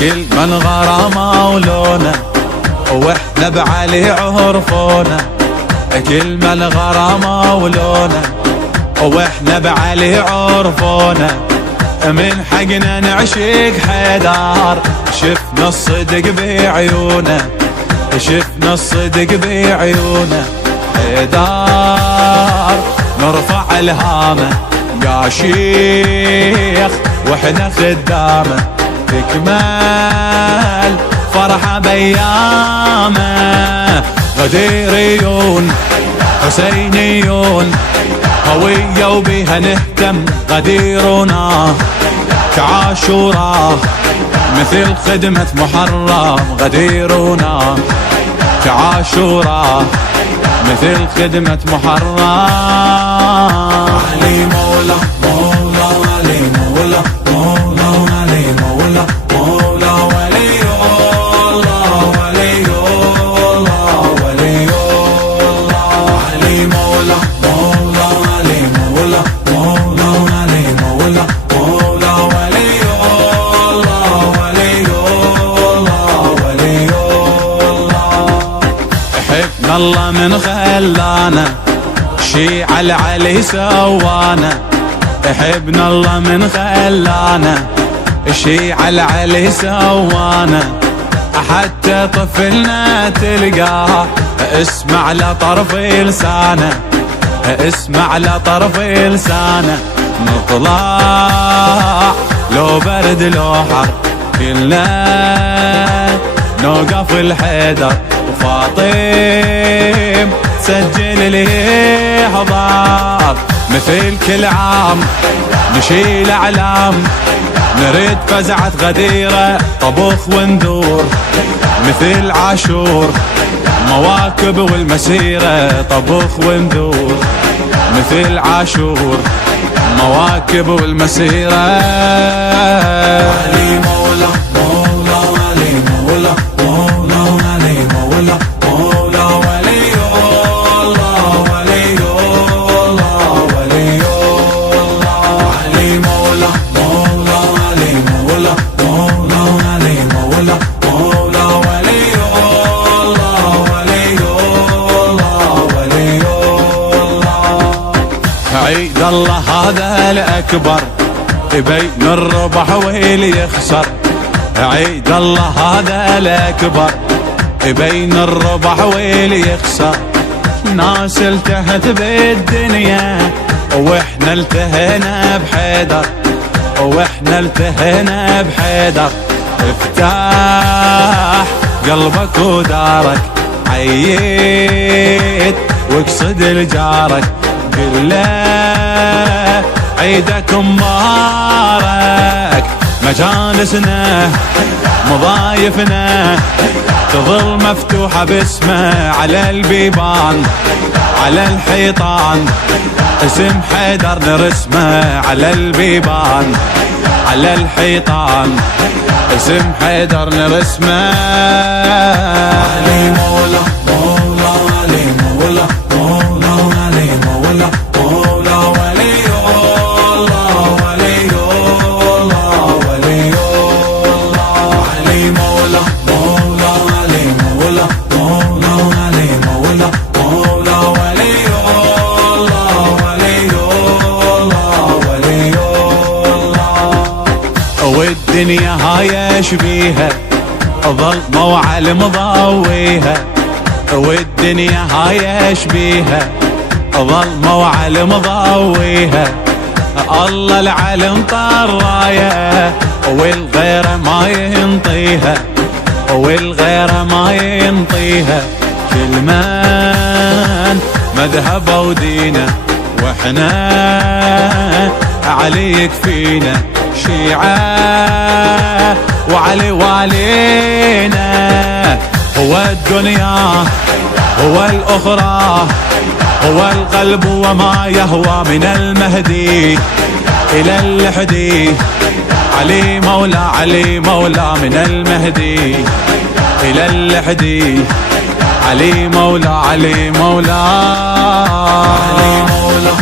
كل من غرامه ولونه واحنا بعلي عرفونا، كل من غرامه ولونه واحنا بعلي عرفونا، من حقنا نعشق حيدر، شفنا الصدق بعيونه، شفنا الصدق بعيونه، حيدر نرفع الهامه يا شيخ واحنا خدامه، تكمل فرحه بيامه، غديريون حسينيون هوية وبيها نهتم، غديرنا كعاشوراء مثل خدمة محرم، غديرنا كعاشوراء مثل خدمة محرم. علي مولا مولا علي مولا مولا علي مولا مولا ولي الله ولي الله ولي الله، علي مولا مولا علي مولا مولا علي مولا مولا ولي الله ولي الله ولي الله، حبنا الله من خلانا شي على علي سوانا، حبنا الله من خلانا شي على علي سوانا، حتى طفلنا تلقاه اسمع لطرف لسانه، اسمع لطرف لسانه، نطلع لو برد لو حر كلنا نوقف الحيدر، وفاطم سجل لي حضار، مثل كل عام نشيل اعلام، نريد فزعة غديرة طبخ وندور، مثل عاشور مواكب والمسيرة طبخ وندور، مثل عاشور مواكب والمسيرة. علي مولا مولا علي مولا مولا علي مولا مولا ولي الله ولي الله ولي الله، علي مولا مولا علي مولا مولا علي مولا مولا ولي الله ولي الله ولي الله، عيد الله هذا الأكبر بين الربح واللي يخسر، عيد الله هذا الأكبر بين الربح واللي يخسر، ناس التهت بالدنيا واحنا التهينا بحيدر، واحنا التهينا بحيدر، افتح قلبك ودارك عيد واقصد لجارك، قل له عيدك مبارك، مجالسنا مضايفنا تظل مفتوحة باسمه على البيبان على الحيطان، اسم حيدر نرسمه على البيبان على الحيطان، اسم حيدر نرسمه. علي مولا مولا علي مولا مولا علي مولا مولا ولي الله ولي الله ولي الله، علي مولا مولا علي مولا مولا علي مولا مولا ولي الله ولي الله ولي الله، والدنيا هاي شبيها ظلمة وعلم ضويها، والدنيا هاي شبيها ظلمة وعلم ضويها، الله العلم طرايا والغير ما ينطيها، والغير ما ينطيها، كل من مذهب ودينه واحنا علي يكفينا، شيعة وعلي والينا، هو الدنيا هو الأخرى هو القلب وما يهوى، من المهدي إلى اللحدي علي مولا علي مولا، من المهدي إلى اللحدي علي مولا علي مولا، علي مولا